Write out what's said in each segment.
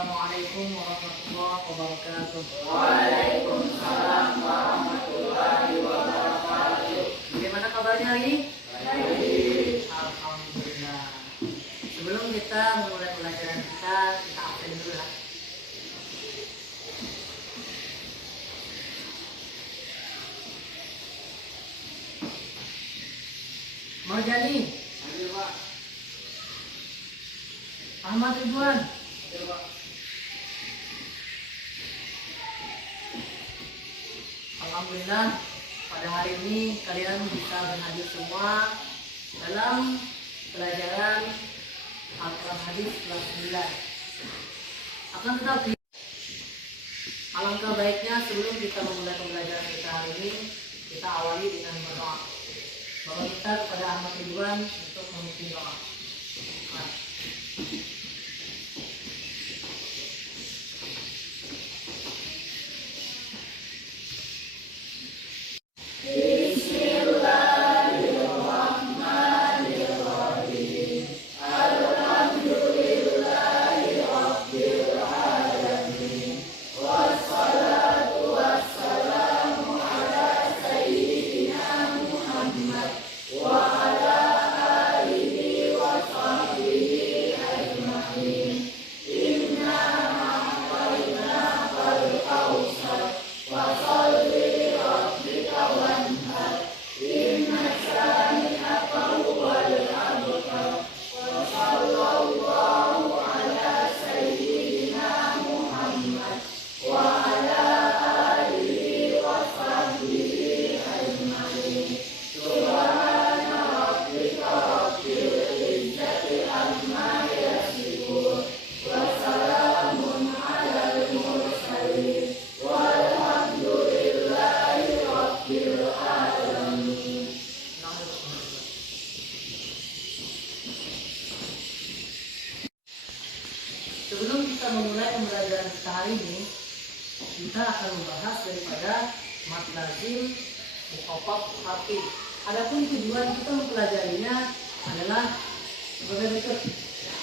Assalamualaikum warahmatullahi wabarakatuh. Waalaikumsalam warahmatullahi wabarakatuh. Bagaimana kabarnya hari ini? Baik. Alhamdulillah. Sebelum kita memulai pelajaran kita absen dulu ya. Marjani, Hadir, Pak. Ahmad Ridwan, Hadir, Pak. alhamdulillah pada hari ini kalian bisa berhadir semua dalam pelajaran Al-Quran Hadis kelas 9. Akan tetapi alangkah baiknya sebelum kita memulai pembelajaran kita hari ini, kita awali dengan berdoa. Bapak kita kepada Ahmad Ridwan untuk memimpin doa. Nah. Sebelum kita memulai pembelajaran kita hari ini, kita akan membahas daripada mat lazim mukhaffaf harfi. Adapun tujuan kita mempelajarinya adalah sebagai berikut.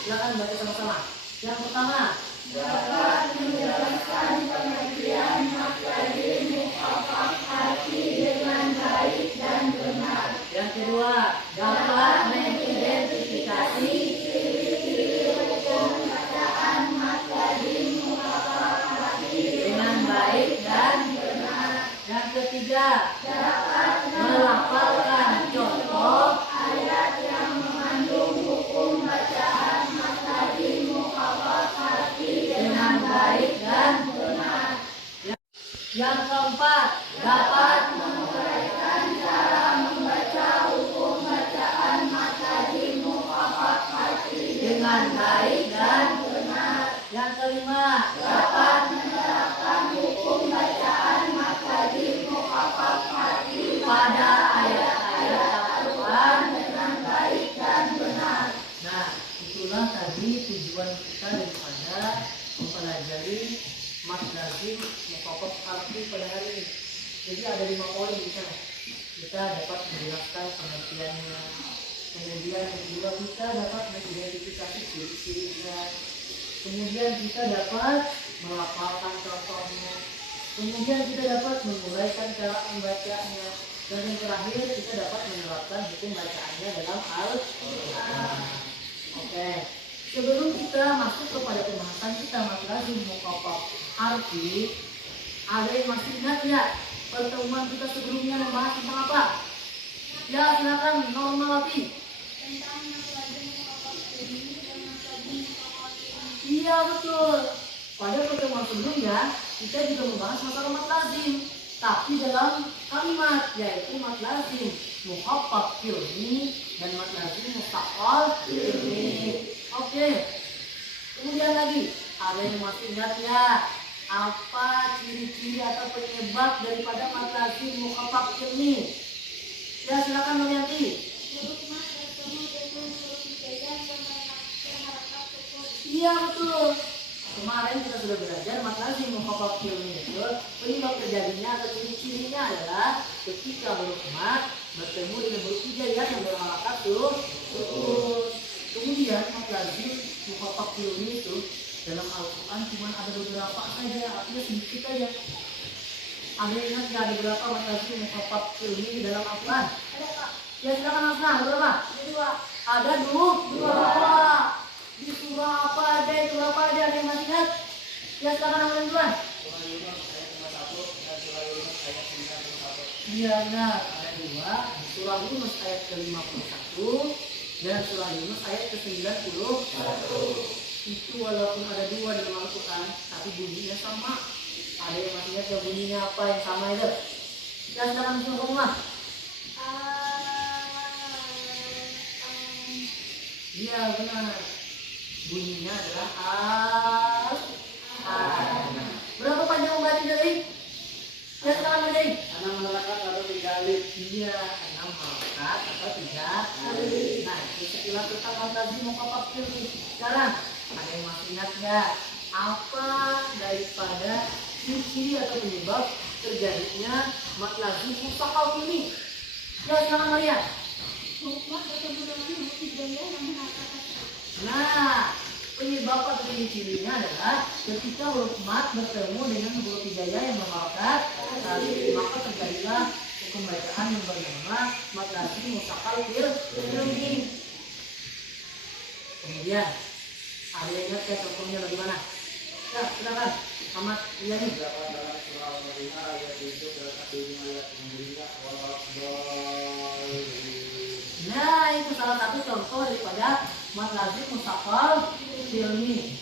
Silakan baca sama-sama. Yang pertama, Dapat menjelaskan pengertian mat lazim mukhaffaf harfi dengan baik dan benar. yang kedua, dapat mengidentifikasi Ciri-ciri hukum bacaan mat lazim mukhaffaf harfi dengan baik dan benar. yang ketiga, Dapat melafalkan contoh ayat yang mengandung hukum bacaan mat lazim mukhaffaf harfi dengan baik dan benar. yang keempat, dapat Menguraikan cara membaca hukum bacaan mat lazim mukhaffaf harfi dengan baik dan benar. yang kelima, Dapat menerapkan hukum bacaan mat lazim mukhaffaf harfi pada ayat-ayat Al-Quran. dengan baik dan benar. Nah, itulah tadi tujuan kita daripada mempelajari mat lazim mukhaffaf harfi pada hari ini. Jadi ada 5 poin di sana. Kita dapat menjelaskan pengertiannya. Kemudian yang kedua, kita dapat mengidentifikasi ciri-cirinya. Kemudian kita dapat melafalkan contohnya. Kemudian kita dapat menguraikan cara membacanya. Dan yang terakhir, kita dapat menerapkan hukum bacaannya dalam Al-Quran. Oke. Sebelum kita masuk kepada pembahasan kita mat lazim mukhaffaf harfi, ada yang masih ingat ya pertemuan kita sebelumnya membahas tentang apa? Ya, silakan Normawati. Tentang mat lazim mukhaffaf ini dan mat lazim mukhaffaf ini. Iya betul. Pada pertemuan sebelumnya kita juga membahas masalah mat lazim, tapi dalam kalimat, yaitu mat lazim mukhaffaf ini dan mat lazim mustaqal ini. Oke. Kemudian lagi ada yang masih ingat ya apa ciri-ciri atau penyebab daripada mat lazim mukhaffaf ini? Ya, silakan Nurianti. Huruf mat bertemu dengan huruf hijaiyah yang berharakat sukun. Iya betul. Kemarin kita sudah belajar mat lazim mukhaffaf ini itu penyebab terjadinya atau ciri-cirinya adalah ketika huruf mat bertemu dengan huruf hijaiyah yang berharakat sukun. Kemudian mat lazim mukhaffaf ini itu Dalam Al-Quran cuma ada beberapa saja, artinya sedikit aja. Anda ingat nggak ada berapa mad lazim mukhaffaf ilmi di dalam Al-Quran? Ada Pak. Ya silakan Hasna, ada berapa? Dua. Ada dua. Di surah apa aja itu, berapa aja, ada yang masih ingat? Ya silakan ambil duluan. Surah Yunus ayat 51 dan surah Yunus ayat 91. Iya benar, ada dua. Surah Yunus ayat ke-51 dan surah Yunus ayat ke-91. Itu walaupun ada dua dalam Al-Quran, tapi bunyinya sama. Ada yang masih ingat ya bunyinya apa yang sama itu? Ya silakan semua. Iya benar. Bunyinya adalah Berapa panjang membaca dari? Ya silakan bacain. 6 halakat atau 3 alif. Iya, 6 halakat atau 3 kali. Nah, itu sekilas tentang mad lazim mukhaffaf ilmi. Sekarang, ada yang masih ingat nggak? Apa daripada ciri atau penyebab terjadinya mad lazim mustaqal ini? Ya, silakan Maria. Hukmat bertemu dengan huruf hidayah yang mengatakan. Nah, penyebab atau cirinya adalah ketika huruf mat bertemu dengan huruf hijaiyah yang mengharapkan maka terjadilah hukum bacaan yang bernama mad lazim mustaqal ilmi. Kemudian ada yang ingat ya contohnya bagaimana? Ya silakan Ahmad. Iya nih. Terdapat dalam surah Al-Baqarah ayat 7 dan ayat 9 wal-dhalin. Nah itu salah satu contoh daripada mad lazim mustaqal ilmi.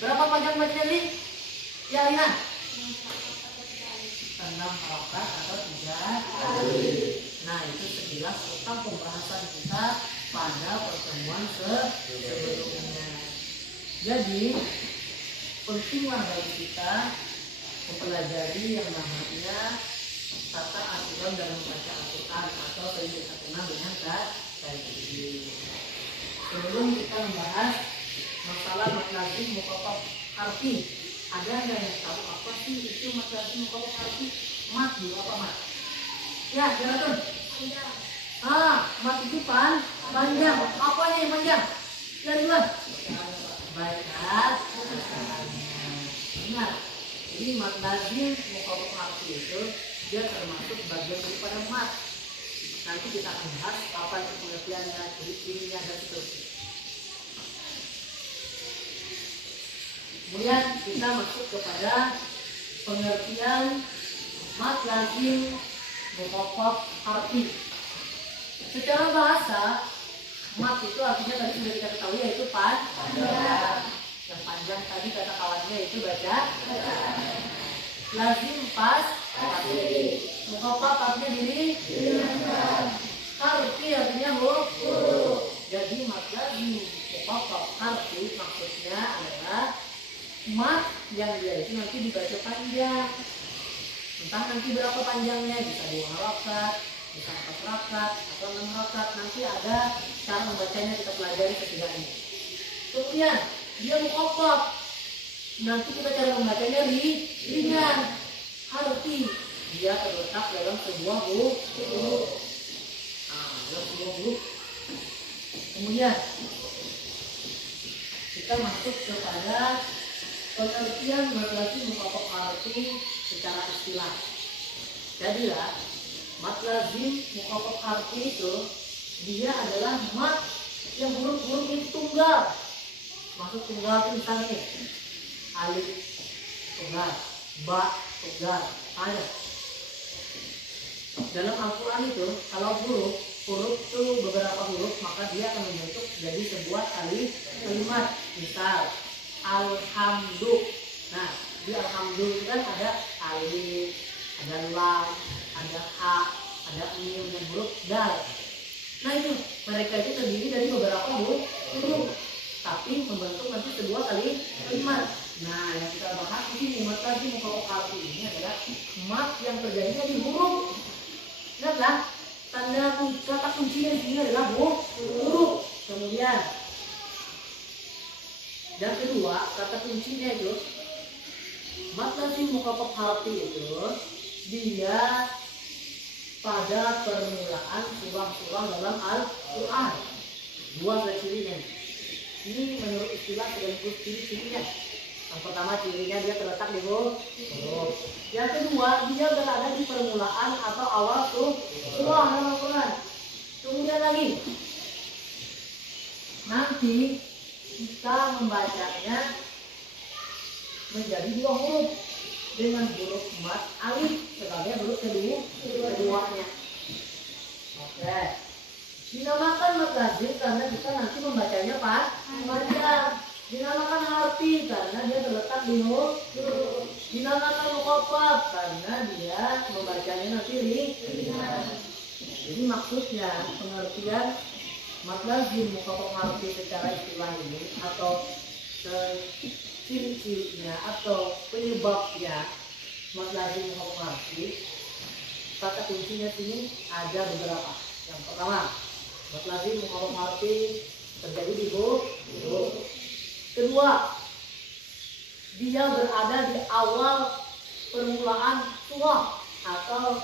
Berapa panjang bacanya ini? Ya Lina? 6 halakat atau 3 kali. Nah itu sekilas tentang pembahasan kita pada pertemuan sebelumnya. Jadi pentinglah bagi kita mempelajari yang namanya tata aturan dalam membaca Al-Quran atau sering kita kenal dengan tajwid. Sebelum kita membahas masalah mad lazim mukhaffaf harfi, ada nggak yang tahu apa sih itu mad lazim mukhaffaf harfi? Mat dulu apa mat? Ya, silakan. Panjang. Mat itu panjang. Apanya yang panjang? Ya duluan. Baca. Ingat, jadi mad lazim mukhaffaf harfi itu dia termasuk bagian daripada mat. Nanti kita akan bahas apa itu pengertiannya, ciri-cirinya dan seterusnya. Kemudian kita masuk kepada pengertian mad lazim mukhaffaf harfi. Secara bahasa, mat itu artinya tadi sudah kita ketahui yaitu panjang. Yang panjang tadi kata kawannya itu baca. Lazim pasti. Mukhaffaf artinya diri. Harfi artinya huruf. Jadi mad lazim mukhaffaf harfi maksudnya adalah mat yang dia itu nanti dibaca panjang. Entah nanti berapa panjangnya, bisa 2 halakat, bisa 4 halakat atau 6 halakat. Nanti ada cara membacanya kita pelajari setidaknya. Kemudian dia mukhaffaf. Nanti kita cara membacanya ringan. Harfi dia terletak dalam sebuah huruf. Dalam sebuah huruf. Kemudian kita masuk kepada pengertian mad lazim mukhaffaf harfi secara istilah. Jadilah mad lazim mukhaffaf harfi itu dia adalah mat yang huruf-huruf itu tunggal. Maksud tunggal itu misalnya nih, alif tunggal, ba tunggal, ada. Dalam Al-Quran itu kalau huruf itu beberapa huruf maka dia akan membentuk jadi sebuah kalimat. Misal alhamdu. Nah, di alhamdu itu kan ada alif, ada lam, ada ha, ada mim dan huruf dal. Nah itu mereka itu terdiri dari beberapa huruf, tapi membentuk nanti sebuah kalimat. Nah yang kita bahas di sini mad lazim mukhaffaf harfi ini adalah mat yang terjadinya di huruf. Ingatlah kata kuncinya di sini adalah huruf. Kemudian yang kedua, kata kuncinya itu mad lazim mukhaffaf harfi itu dia pada permulaan surah-surah dalam Al-Quran. Dua cirinya. Ini menurut istilah sekaligus ciri-cirinya. Yang pertama cirinya dia terletak di huruf. Yang kedua dia berada di permulaan atau awal surah dalam Al-Quran. Kemudian lagi nanti kita membacanya menjadi dua huruf dengan huruf mat alif sebagai huruf keduanya. Oke. Dinamakan mat lazim karena kita nanti membacanya panjang. Dinamakan harfi karena dia terletak di huruf. Dinamakan muqaffaf karena dia membacanya nanti ringan. Jadi maksudnya pengertian mat lazim muqaffaf harfi secara istilah ini atau ciri-cirinya atau penyebabnya mat lazim muqaffaf harfi, kata kuncinya sini ada beberapa. Yang pertama, mat lazim muqaffaf harfi terjadi di huruf. Kedua, dia berada di awal permulaan surah atau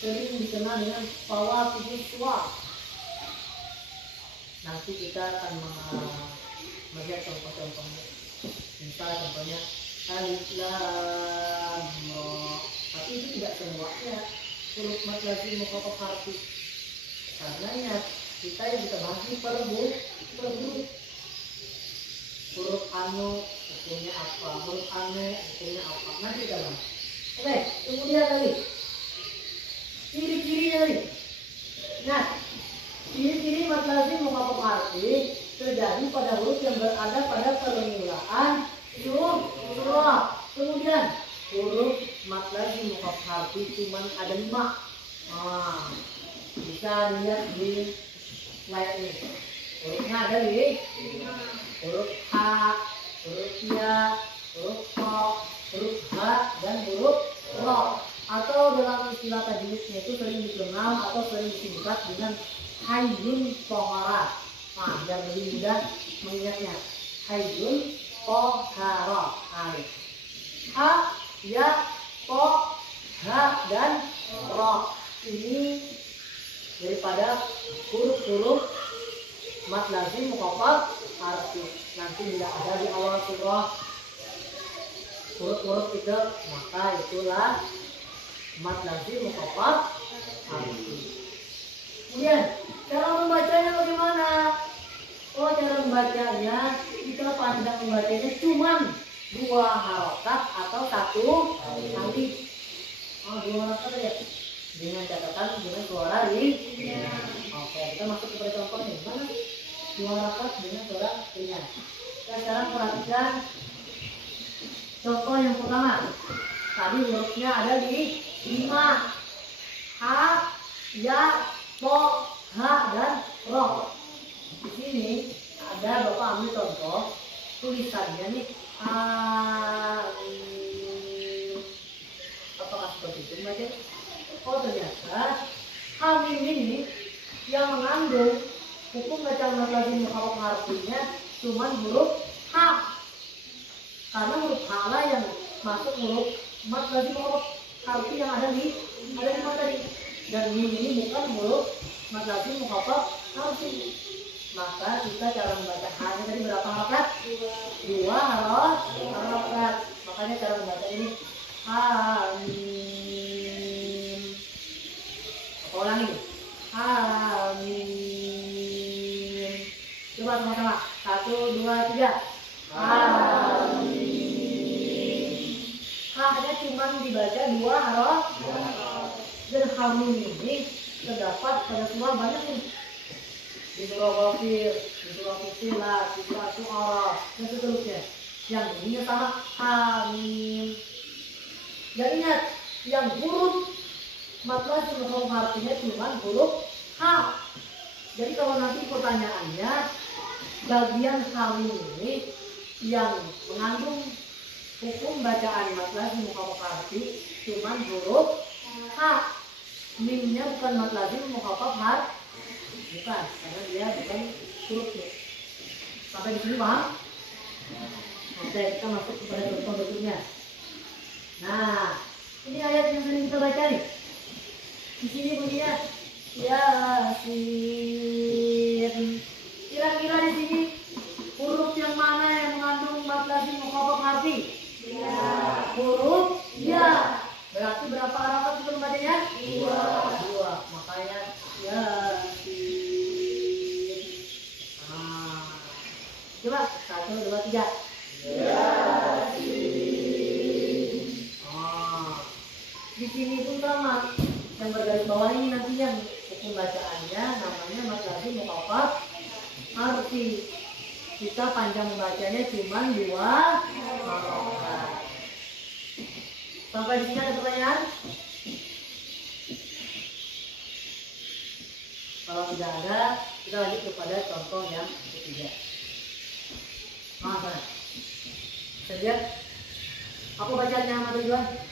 sering dikenal dengan fawatihus surah. Nanti kita akan melihat contoh-contohnya. Misalnya contohnya alif lam ra. Tapi itu tidak semuanya huruf mat lazim muqaffaf harfi. Karena kita yang kita bahas ini per huruf. Huruf anu hukumnya apa? Huruf anu hukumnya apa? Nanti kita bahas. Oke, kemudian lagi ciri-cirinya tadi. Nah, ciri-ciri mat lazim muqaffaf harfi terjadi pada huruf yang berada pada permulaan surah. Kemudian huruf mat lazim muqaffaf harfi cuma ada 5. Nah, bisa lihat di slide ini. Hurufnya ada di huruf H, huruf Ya, huruf Ko, huruf H, dan huruf Ro. Atau dalam istilah tajwidnya itu sering dikenal atau sering disingkat dengan hayyun tohara. Nah, biar lebih mudah mengingatnya. Hayyun tohara. H, Ya, Ko, H, dan Ro. Ini daripada huruf-huruf mat lazim muqaffaf harfi. Nanti bila ada di awal surah huruf-huruf itu, maka itulah mat lazim muqaffaf harfi. Kemudian cara membacanya bagaimana? Oh, cara membacanya kita panjang membacanya cuma 2 harokat atau 1 alif. Oh, 2 harokat ya. Dengan catatan dengan suara ringan. Oke, kita masuk kepada contohnya. Mana 2 harokat dengan suara ringan. Kita sekarang perhatikan contoh yang pertama. Tadi hurufnya ada di 5. H, Ya, Po, H, dan Ro. Di sini ada Bapak ambil contoh tulisannya nih. Apakah seperti itu baca? Oh, ternyata hamim ini yang mengandung hukum baca mat lazim muqaffaf harfinya cuma huruf H. Karena huruf H lah yang masuk huruf mat lazim muqaffaf harfi yang ada di mana tadi. Dan mim ini bukan huruf mat lazim muqaffaf harfi. Maka kita cara membaca H-nya tadi berapa harokat? 2 harokat. Makanya cara membaca ini hamim. Apa ulang ini? Hamim. Coba sama-sama. 1, 2, 3. Hamim. H-nya cuma dibaca 2 harokat. Dan hamim ini terdapat pada surah banyak nih. Di surah Ghafir, di surah Fussilat, di surah Syu'ara, dan seterusnya. Yang ini sama hamim. Dan ingat, yang huruf mat lazim muqaffaf harfinya cuma huruf H. Jadi kalau nanti pertanyaannya bagian hamim ini yang mengandung hukum bacaan mat lazim muqaffaf harfi cuma huruf H. Mimnya bukan mat lazim muqaffaf harfi. Bukan, karena dia bukan hurufnya. Sampai di sini paham? Oke, kita masuk kepada contoh berikutnya. Nah, ini ayat yang sering kita baca nih. Di sini bunyinya Yasin. Kira-kira di sini huruf yang mana yang mengandung mad lazim mukhaffaf harfi? Ya. Huruf ya. Berarti berapa harakat itu membacanya? 2. 2. Makanya Yasin. Coba 1, 2, 3. Yasin. Di sini pun sama. Yang bergaris bawah ini nanti yang hukum bacaannya namanya mad lazim mukhaffaf harfi. Kita panjang membacanya cuma 2 harakat. Sampai di sini ada pertanyaan? Kalau tidak ada, kita lanjut kepada contoh yang ketiga. Mana? Bisa lihat? Aku bacanya sama tujuan.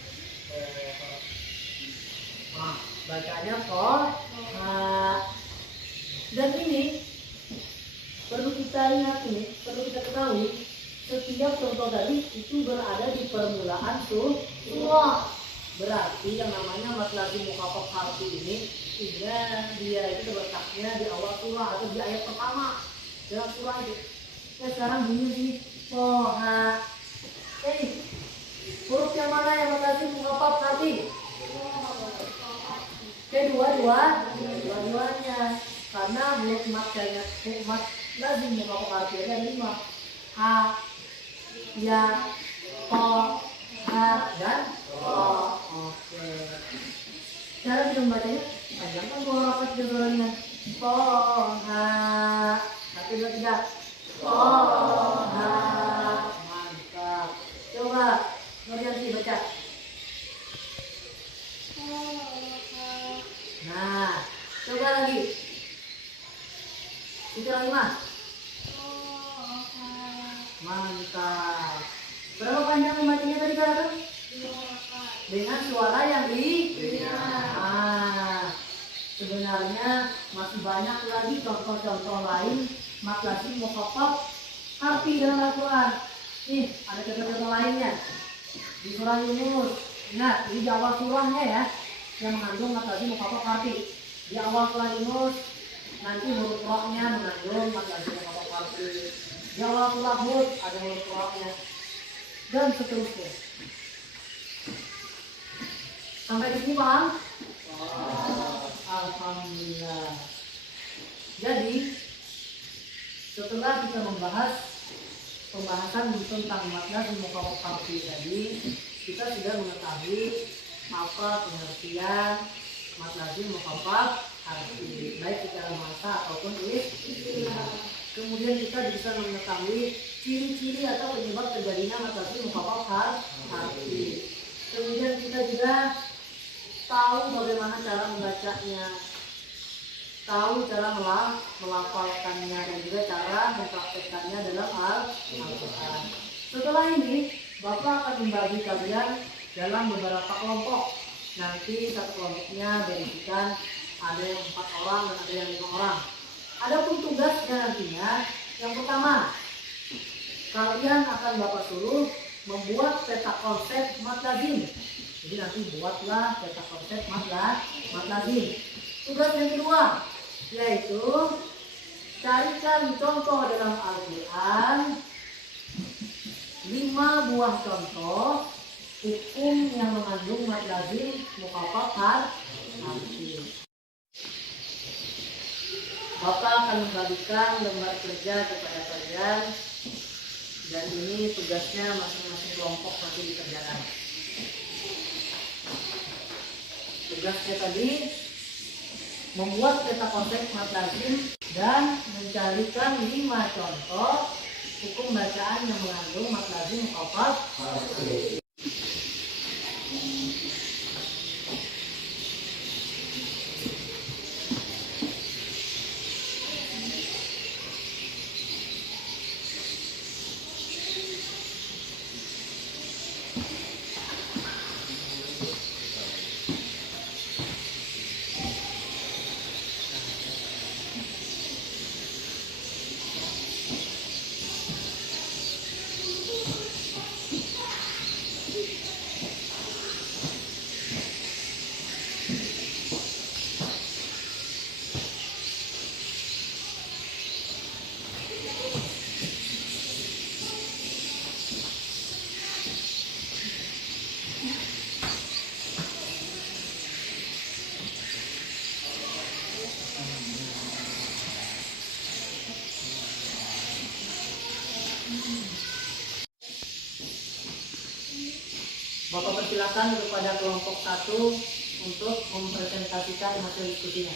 Bacanya kol. Dan ini perlu kita lihat ini, perlu kita ketahui. Setiap contoh tadi itu berada di permulaan surah. Berarti yang namanya mad lazim mukhaffaf harfi ini dia itu terletaknya di awal surah atau di ayat pertama dalam surah itu. Ya sekarang bunyi di Toha. Ini huruf yang mana yang mad lazim mukhaffaf harfi? Dua-duanya. Karena huruf mad lazim mukhaffaf harfi ada 5. Ha, ya, ko, ha, dan ko. Oke. Cara kita membacanya panjangkan 2 harakat dan suara ringan. Ko, ha. 1, 2, 3. Ko, ha. Mantap. Coba Nuryanti baca. Nah, coba lagi. Itu lagi mah. Mantap. Berapa panjang membacanya tadi katakan? Dengan suara yang sebenarnya masih banyak lagi contoh-contoh lain mad lazim mukhaffaf harfi dalam Al-Quran. Nih, ada contoh-contoh lainnya. Di surah Yunus. Ingat, ini di awal surahnya ya, yang mengandung mad lazim mukhaffaf harfi. Di awal surah Yunus nanti huruf ra-nya mengandung mad lazim mukhaffaf harfi. Di awal surah Hud ada huruf ra-nya. Dan seterusnya. Sampai di sini paham? Alhamdulillah. Jadi setelah kita membahas pembahasan tentang mad lazim mukhaffaf harfi tadi, kita sudah mengetahui apa pengertian mad lazim mukhaffaf harfi baik secara bahasa ataupun istilah. Kemudian kita bisa mengetahui ciri-ciri atau penyebab terjadinya mad lazim mukhaffaf harfi. Kemudian kita juga tahu bagaimana cara membacanya, tahu cara melafalkannya, dan juga cara mempraktekkannya dalam Al-Quran. Setelah ini, Bapak akan membagi kalian dalam beberapa kelompok. Nanti satu kelompoknya berisikan ada yang 4 orang dan ada yang 5 orang. Adapun tugasnya nantinya, yang pertama, kalian akan Bapak suruh membuat peta konsep mad lazim. Jadi nanti buatlah peta konsep mad lazim. Tugas yang kedua yaitu carikan contoh dalam Al-Quran 5 buah contoh hukum yang mengandung mad lazim mukhaffaf harfi. Bapak akan membagikan lembar kerja kepada kalian dan ini tugasnya masing-masing kelompok nanti dikerjakan. Tugasnya tadi membuat peta konsep mad lazim dan mencarikan 5 contoh hukum bacaan yang mengandung mad lazim mukhaffaf harfi. Bapak persilakan kepada kelompok 1 untuk mempresentasikan hasil diskusinya.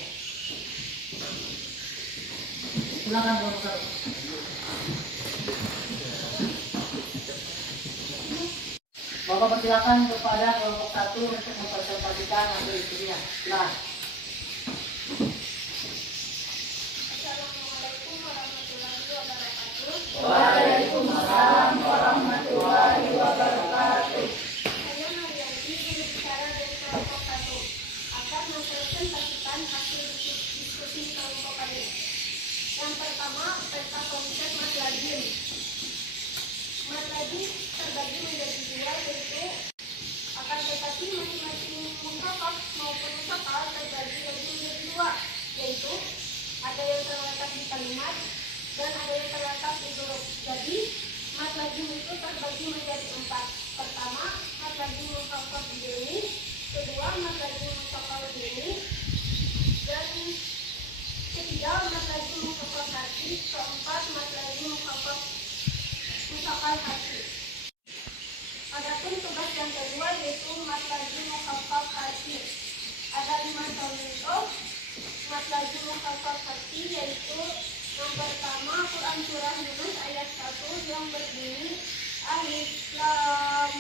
Silakan kelompok 1. Bapak persilakan kepada kelompok 1 untuk mempresentasikan hasil diskusinya. Silakan. Assalamualaikum warahmatullahi wabarakatuh. Waalaikumsalam warahmatullahi wabarakatuh. Saya Marianti, juru bicara dari kelompok 1, akan mempresentasikan hasil diskusi kelompok kami. Yang pertama, tentang konsep matlajim. Matlajim terbagi menjadi 2, yaitu akan tetapi masing-masing mungkafaf maupun musakal terbagi lagi menjadi 2, yaitu ada yang terletak di kalimat dan ada yang terletak di huruf. Jadi matlajim itu terbagi menjadi 4. Pertama, matlajim mungkafaf ini. Kedua, matlajim musakal ini. Dan ketiga, matlajim mungkafaf hati. Keempat, matlajim mungkafaf musakal hati. Adapun tugas yang kedua yaitu matlajim mukhaffaf hati. Ada 5 contoh matlajim mukhaffaf hati, yaitu yang pertama Quran surah Yunus ayat 1 yang berbunyi alif lam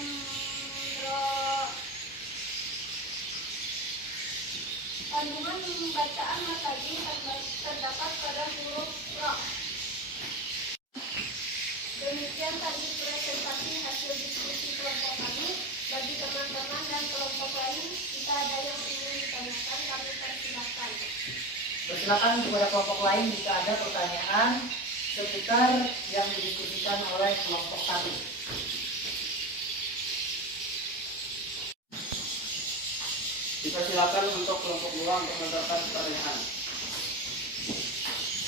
ra. Kandungan pembacaan matlajim terdapat pada huruf ra. Demikian tadi presentasi hasil diskusi kelompok kami. Bagi teman-teman dan kelompok lain, jika ada yang ingin ditanyakan, kami persilahkan. Persilakan kepada kelompok lain jika ada pertanyaan seputar yang didiskusikan oleh kelompok 1. Dipersilakan untuk kelompok 2 untuk menentukan pertanyaan.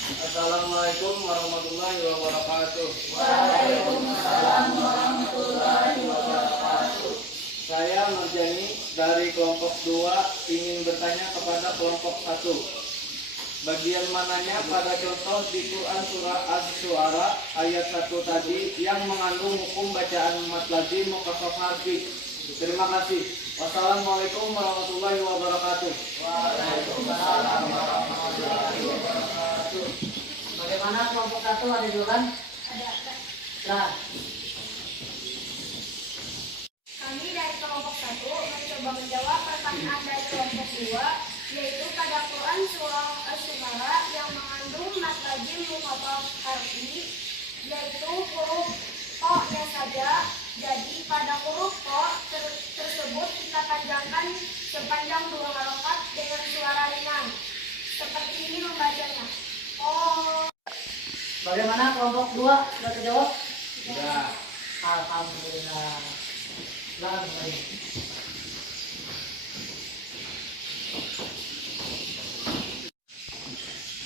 Assalamualaikum warahmatullahi wabarakatuh. Waalaikumsalam warahmatullahi wabarakatuh. Saya Nurjani dari kelompok 2 ingin bertanya kepada kelompok 1. Bagian mananya pada contoh di Quran surah Az-Syu'ara ayat 1 tadi yang mengandung hukum bacaan matlajim mukhaffaf harfi? Terima kasih. Wassalamualaikum warahmatullahi wabarakatuh. Waalaikumsalam warahmatullahi wabarakatuh. Bagaimana kelompok 1, ada jawaban? Ada. Nah, Kami dari kelompok 1 mencoba menjawab pertanyaan dari kelompok 2, yaitu pada Quran surah As-Syu'ara yang mengandung matlajim mukhaffaf harfi, yaitu huruf ko-nya saja. Jadi pada huruf ko tersebut kita panjangkan sepanjang 2 harokat dengan suara ringan. Seperti ini membacanya. Oh. bagaimana kelompok 2, sudah terjawab? Sudah. Alhamdulillah. Silakan kembali.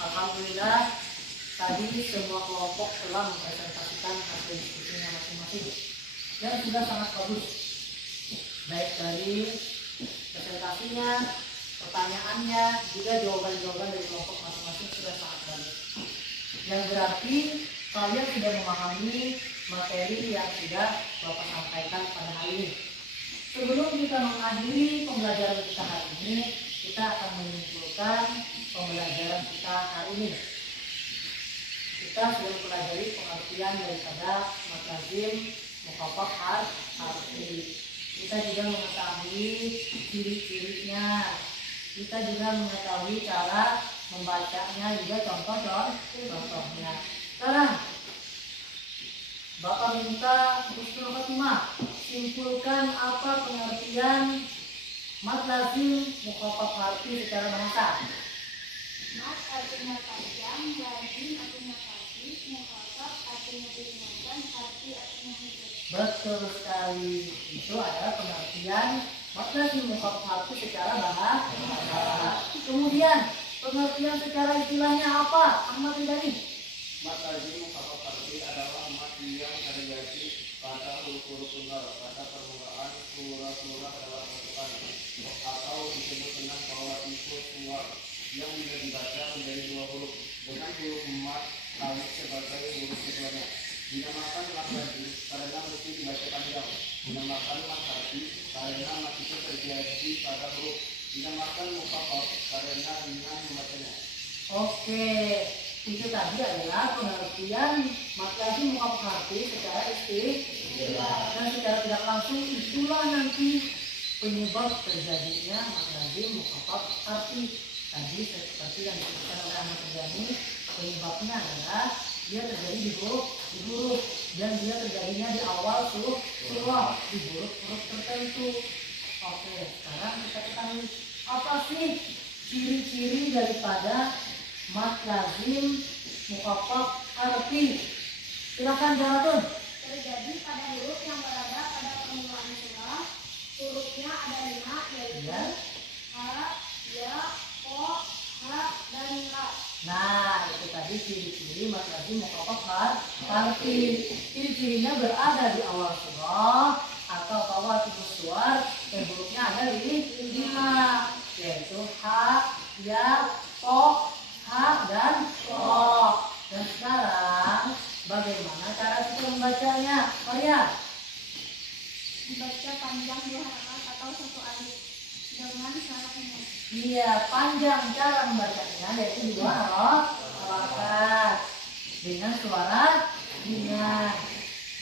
Alhamdulillah, tadi semua kelompok telah mempresentasikan hasil diskusinya masing-masing dan sudah sangat bagus. Baik dari presentasinya, pertanyaannya, juga jawaban-jawaban dari kelompok masing-masing sudah sangat bagus. Yang berarti kalian sudah memahami materi yang sudah Bapak sampaikan pada hari ini. Sebelum kita mengakhiri pembelajaran kita hari ini, kita akan menyimpulkan pembelajaran kita hari ini. Kita sudah mempelajari pengertian daripada matlajim mukhaffaf harfi. Kita juga mengetahui ciri-cirinya. Kita juga mengetahui cara membacanya, juga contohnya. Sekarang Bapak minta husnul khotimah, simpulkan apa pengertian matlajim mukhaffaf harfi secara bahasa. Mat artinya panjang, lazim artinya fasih, mukhaffaf artinya ringan, harfi artinya hidup. Betul sekali. Itu adalah pengertian matlajim mukhaffaf harfi secara bahasa. Kemudian pengertian secara istilahnya apa? Ahmad Ridani. Matlajim mukhaffaf harfi adalah mat yang terjadi pada huruf-huruf tunggal pada permulaan surah-surah dalam Al-Quran, atau disebut dengan fawatihu suwar, yang bisa dibaca menjadi 2 huruf dengan huruf mat alif sebagai huruf keduanya. Dinamakan Makrati karena mesti dibaca panjang. Dinamakan Makrati karena matinya terjadi pada huruf. Dinamakan Mukhaffaf karena ringan membacanya. Oke, itu tadi adalah pengertian mat lazim mukhaffaf secara istilah dan secara tidak langsung itulah nanti penyebab terjadinya mat lazim mukhaffaf arti. Tadi seperti yang disebutkan oleh Ahmad Rajani, penyebabnya adalah dia terjadi di huruf dan dia terjadinya di awal surah di huruf tertentu. Oke, sekarang kita ketahui apa sih ciri-ciri daripada mat lazim mukhaffaf arti. Silakan jawab. Terjadi pada huruf yang berada pada permulaan surah. Hurufnya ada 5, yaitu Ya. ha, ya, ko, ha, dan la. Nah, itu tadi ciri-ciri mat lazim mukhaffaf arti. Ciri-cirinya berada di awal surah atau fawatihus suwar dan hurufnya ada di 5, yaitu ha, ya, ko, ha, dan ko. Dan sekarang bagaimana cara kita membacanya? Maria? Dibaca panjang 2 harakat atau 1 alif dengan syarat ini. Iya, panjang cara membacanya yaitu 2 harakat dengan suara ringan.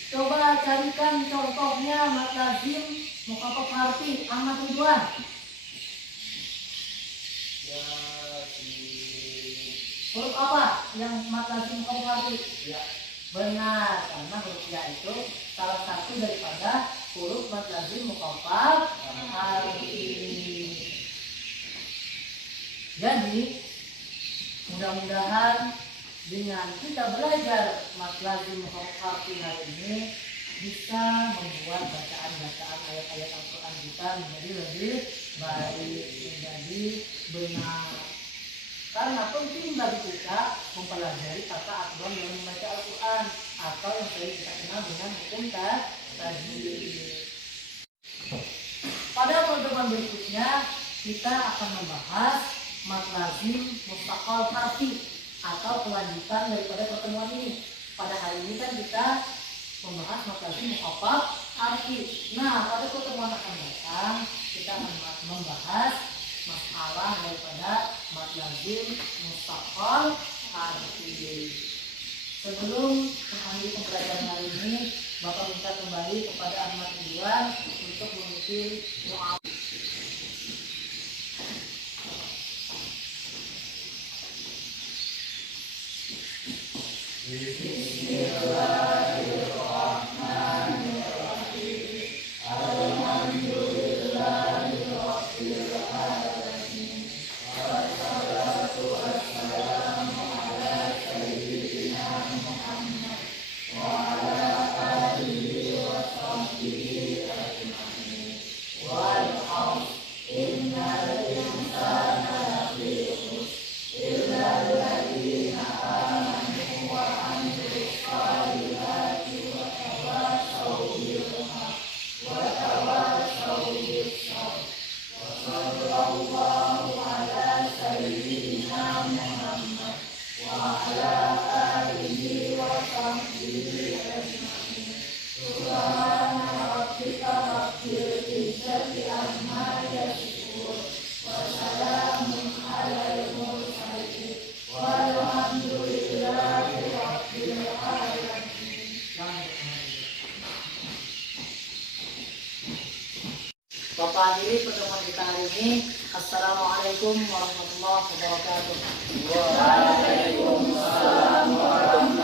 Coba carikan contohnya mat lazim mukhaffaf arti. Ahmad Ridwan. Ya, Huruf apa yang mat lazim mukhaffaf arti? ya. Benar, karena huruf ya itu salah satu daripada huruf mat lazim mukhaffaf arti. Jadi mudah-mudahan dengan kita belajar mat lazim mukhaffaf arti hari ini bisa membuat bacaan-bacaan ayat-ayat Al-Quran kita menjadi lebih baik, menjadi benar. Karena penting bagi kita mempelajari kata akbar dalam membaca Al-Quran atau yang sering kita kenal dengan hukum tajwid. Pada pertemuan berikutnya kita akan membahas mat lazim mustaqal harfi atau kelanjutan daripada pertemuan ini. Pada hari ini kan kita membahas mat lazim mukhaffaf harfi. Nah, pada pertemuan akan datang kita akan membahas masalah daripada mat lazim mustaqal harfi. Sebelum mengakhiri pembelajaran hari ini, Bapak minta kembali kepada Ahmad Ridwan untuk mengisi doa. Bapak akhiri pertemuan kita hari ini. Assalamualaikum warahmatullahi wabarakatuh. Waalaikumsalam warahmatullahi